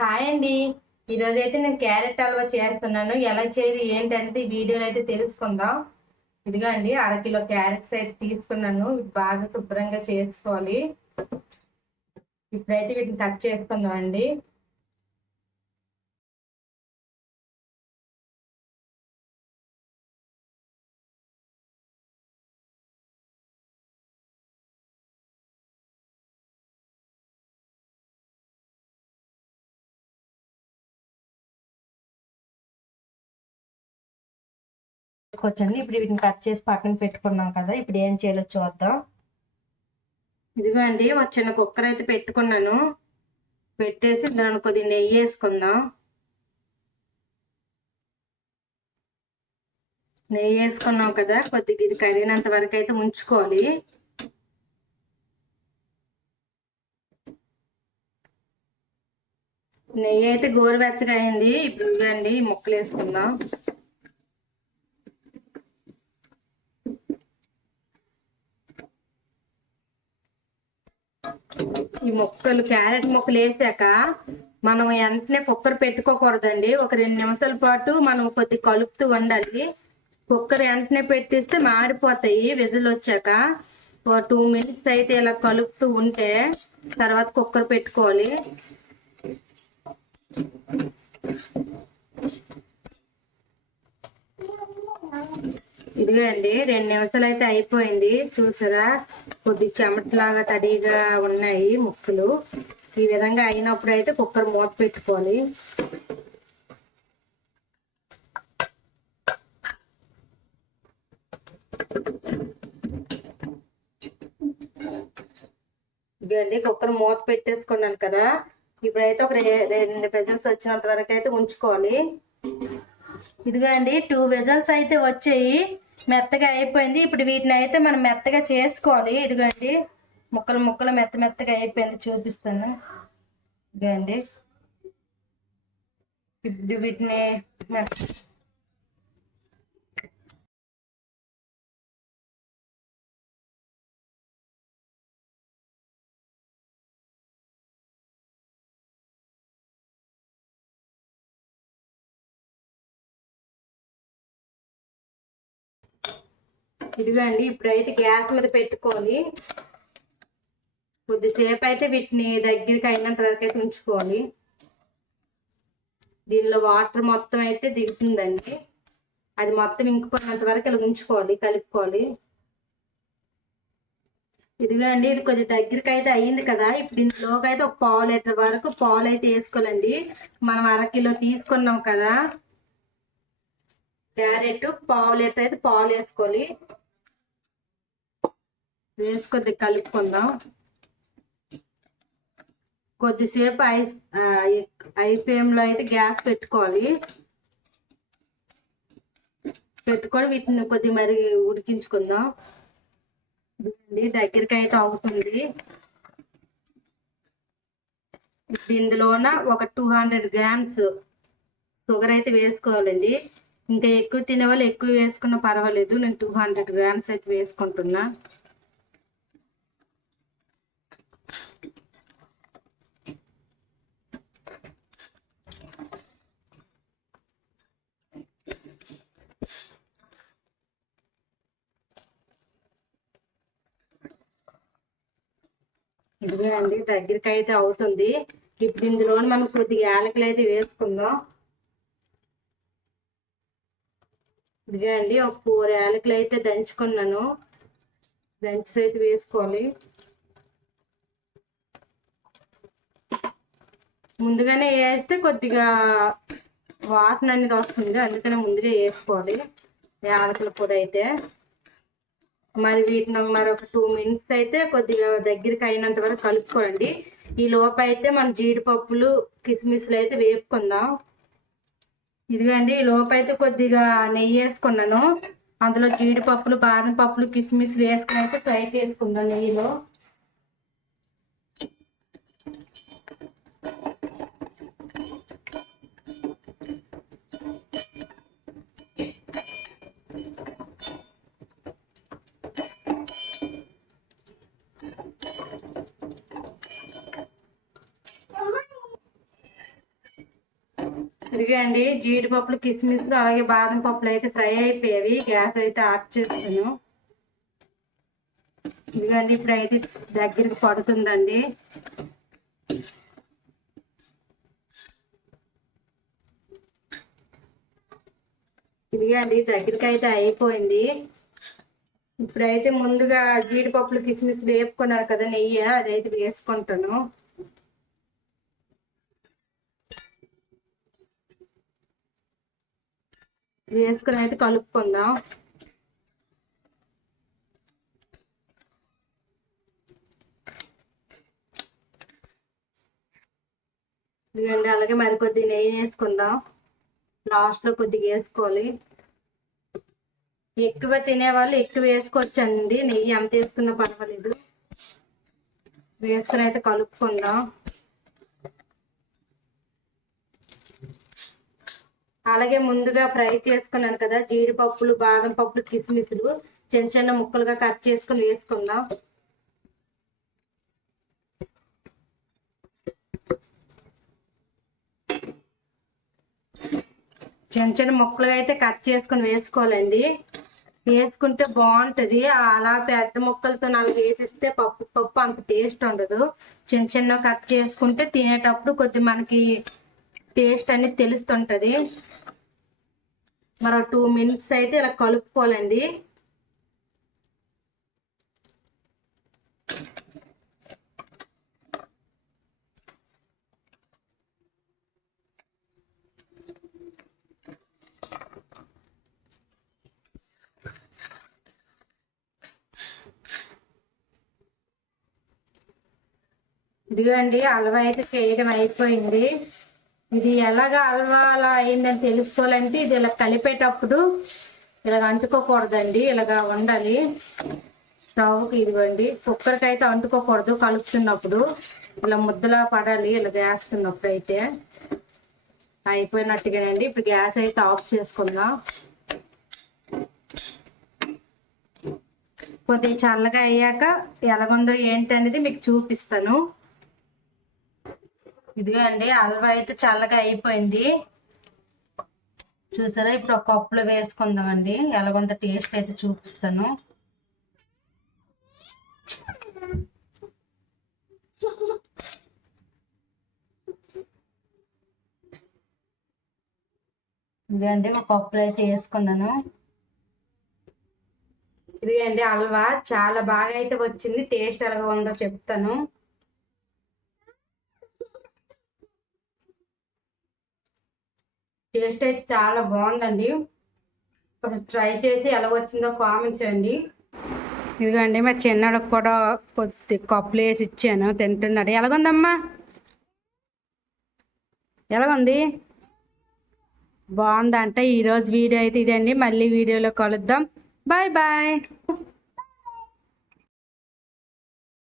Hi అండి. ఈరోజు అయితే నేను క్యారెట్ హల్వా చేస్తున్నాను. ఎలా చేయాలి ఏంటంటే ఈ వీడియోలో అయితే తెలుసుకుందాం. ఇదిగో అండి, అరకిలో క్యారెట్స్ అయితే తీసుకున్నాను. బాగా శుభ్రంగా చేసుకోవాలి. ఇప్పుడైతే వీటిని కట్ చేసుకుందాం అండి. తీసుకొచ్చండి. ఇప్పుడు వీటిని కట్ చేసి పక్కన పెట్టుకున్నాం కదా. ఇప్పుడు ఏం చేయాలో చూద్దాం. ఇదిగో అండి, ఒక చిన్న కుక్కర్ అయితే పెట్టుకున్నాను. పెట్టేసి దాని కొద్దిగా నెయ్యి వేసుకుందాం. నెయ్యి వేసుకున్నాం కదా, కొద్దిగా ఇది కరిగినంత వరకు అయితే ఉంచుకోవాలి. నెయ్యి అయితే గోరువెచ్చగా అయింది. ఇప్పుడు ఇవ్వండి ముక్కలు వేసుకుందాం. ఈ ముక్కలు క్యారెట్ ముక్కలు వేసాక మనం వెంటనే కుక్కర్ పెట్టుకోకూడదండి. ఒక 2 నిమిషాల పాటు మనం కొద్ది కలుపుతూ ఉండాలి. కుక్కర్ వెంటనే పెట్టిస్తే మాడిపోతాయి. విజిల్ వచ్చాక 2 మినిట్స్ అయితే ఇలా కలుపుతూ ఉంటే తర్వాత కుక్కర్ పెట్టుకోవాలి. ఇదిగో అండి, 2 నిమిషాలు అయితే అయిపోయింది. చూసారా, కొద్ది చెమటలాగా తడిగా ఉన్నాయి ముక్కలు. ఈ విధంగా అయినప్పుడు అయితే కుక్కర్ మూత పెట్టుకోవాలి. ఇదండి, కుక్కర్ మూత పెట్టేసుకున్నాను కదా. ఇప్పుడైతే ఒక 2 విజిల్స్ వచ్చినంత వరకు అయితే ఉంచుకోవాలి. ఇదిగో అండి, 2 విజిల్స్ అయితే వచ్చాయి. మెత్తగా అయిపోయింది. ఇప్పుడు వీటిని అయితే మనం మెత్తగా చేసుకోవాలి. ఇదిగో అండి, ముక్కలు ముక్కలు మెత్తగా అయిపోయింది. చూపిస్తాను. ఇదిగో అండి, ఇప్పుడు వీటిని ఇదిగో అండి, ఇప్పుడైతే గ్యాస్ మీద పెట్టుకోవాలి. కొద్దిసేపు అయితే వీటిని దగ్గరికి అయినంత వరకు అయితే ఉంచుకోవాలి. దీనిలో వాటర్ మొత్తం అయితే దిగుతుందండి. అది మొత్తం ఇంకిపోయినంత వరకు ఇలా ఉంచుకోవాలి, కలుపుకోవాలి. ఇదిగో అండి, ఇది కొద్ది దగ్గరికి అయితే అయ్యింది కదా. ఇప్పుడు దీంట్లోకి అయితే ఒక 1/2 లీటర్ వరకు పాలు అయితే వేసుకోవాలండి. మనం 1/2 కిలో తీసుకున్నాం కదా క్యారెట్, 1/2 లీటర్ అయితే పాలు వేసుకోవాలి. వేసుకొద్ది కలుపుకుందాం. కొద్దిసేపు ఐ ఫ్లేమ్లో అయితే గ్యాస్ పెట్టుకోవాలి. పెట్టుకొని వీటిని కొద్ది మరి ఉడికించుకుందాం. దగ్గరికి అయితే అవుతుంది. ఇందులోన ఒక 200 గ్రామ్స్ షుగర్ అయితే వేసుకోవాలండి. ఇంకా ఎక్కువ తినే వాళ్ళు ఎక్కువ వేసుకున్నా పర్వాలేదు. నేను 200 గ్రామ్స్ అయితే వేసుకుంటున్నా. ఇదిగో అండి, దగ్గరికి అయితే అవుతుంది. ఇప్పుడు ఇందులో మనం కొద్దిగా యాలకులు అయితే వేసుకుందాం. ఇదిగో అండి, ఒక 4 యాలకులు అయితే దంచుకున్నాను. దంచి అయితే వేసుకోవాలి. ముందుగానే వేస్తే కొద్దిగా వాసన అనేది వస్తుంది, అందుకనే ముందుగా వేసుకోవాలి యాలకుల పొడి అయితే. మరి వీటిని మరొక 2 మినిట్స్ అయితే కొద్దిగా దగ్గరికి అయినంత వరకు కలుపుకోండి. ఈ లోపు అయితే మనం జీడిపప్పులు కిస్మిస్లు అయితే వేపుకుందాం. ఇదిగండి, ఈ లోపు అయితే కొద్దిగా నెయ్యి వేసుకున్నాను. అందులో జీడిపప్పులు, బాదం పప్పులు, కిస్మిస్లు వేసుకుని అయితే ఫ్రై చేసుకుందాం నెయ్యిలో. ఇదిగండి జీడిపప్పులు కిస్మిస్లు అలాగే బాదం పప్పులు అయితే ఫ్రై అయిపోయేవి. గ్యాస్ అయితే ఆఫ్ చేస్తాను. ఇదిగండి ఇప్పుడైతే దగ్గరికి పడుతుందండి. ఇదిగండి దగ్గరికి అయితే అయిపోయింది. ఇప్పుడైతే ముందుగా జీడిపప్పులు కిస్మిస్ వేపుకున్నారు కదా నెయ్యి, అదైతే వేసుకుంటాను. వేసుకుని అయితే కలుపుకుందాం. ఇదిగండి అలాగే మరి కొద్దిగా నెయ్యి వేసుకుందాం. లాస్ట్లో కొద్దిగా వేసుకోవాలి. ఎక్కువ తినేవాళ్ళు ఎక్కువ వేసుకోవచ్చండి. నెయ్యి ఎంత వేసుకున్నా పర్వాలేదు. వేసుకుని అయితే కలుపుకుందాం. అలాగే ముందుగా ఫ్రై చేసుకున్నాను కదా జీడిపప్పులు బాదం పప్పులు కిస్మిస్లు చిన్న చిన్న ముక్కలుగా కట్ చేసుకుని వేసుకుందాం. చిన్న చిన్న ముక్కలుగా అయితే కట్ చేసుకుని వేసుకోవాలండి. వేసుకుంటే బాగుంటుంది. అలా పెద్ద ముక్కలతో నాలుగు వేసిస్తే పప్పు అంత టేస్ట్ ఉండదు. చిన్న చిన్న కట్ చేసుకుంటే తినేటప్పుడు కొద్ది మనకి టేస్ట్ అనేది తెలుస్తుంటది. మరో 2 minutes అయితే ఇలా కలుపుకోవాలండి. ఇదిగోండి హల్వా అయితే చేయడం అయిపోయింది. ఇది ఎలాగా హల్వా అలా అయిందని తెలుసుకోవాలంటే ఇది ఇలా కలిపేటప్పుడు ఇలాగ అంటుకోకూడదండి. ఇలాగా ఉండాలి. స్టవ్కి ఇదిగోండి కుక్కర్కి అయితే అంటుకోకూడదు. కలుపుతున్నప్పుడు ఇలా ముద్దలా పడాలి. ఇలా వేస్తున్నప్పుడు అయితే అయిపోయినట్టుగానండి. ఇప్పుడు గ్యాస్ అయితే ఆఫ్ చేసుకుందాం. కొద్దిగా చల్లగా అయ్యాక ఎలాగుందో ఏంటనేది మీకు చూపిస్తాను. ఇదిగో అండి హల్వా అయితే చల్లగా అయిపోయింది చూసారా. ఇప్పుడు ఒక కప్పులో వేసుకుందామండి. ఎలాగొంత టేస్ట్ అయితే చూపిస్తాను. ఇదండి ఒక కప్పులో అయితే వేసుకున్నాను. ఇదిగండి హల్వా చాలా బాగా అయితే వచ్చింది. టేస్ట్ ఎలాగ ఉందో చెప్తాను. టేస్ట్ అయితే చాలా బాగుందండి. కొంచెం ట్రై చేసి ఎలా వచ్చిందో కామెంట్ చేయండి. ఇదిగోండి మా చిన్నడికి కూడా కొద్ది కప్పులు వేసి ఇచ్చాను. తింటున్నాడు. ఎలాగుందమ్మా? ఎలాగుంది? బాగుందంటే ఈరోజు వీడియో అయితే ఇదండి. మళ్ళీ వీడియోలో కలుద్దాం. Bye bye.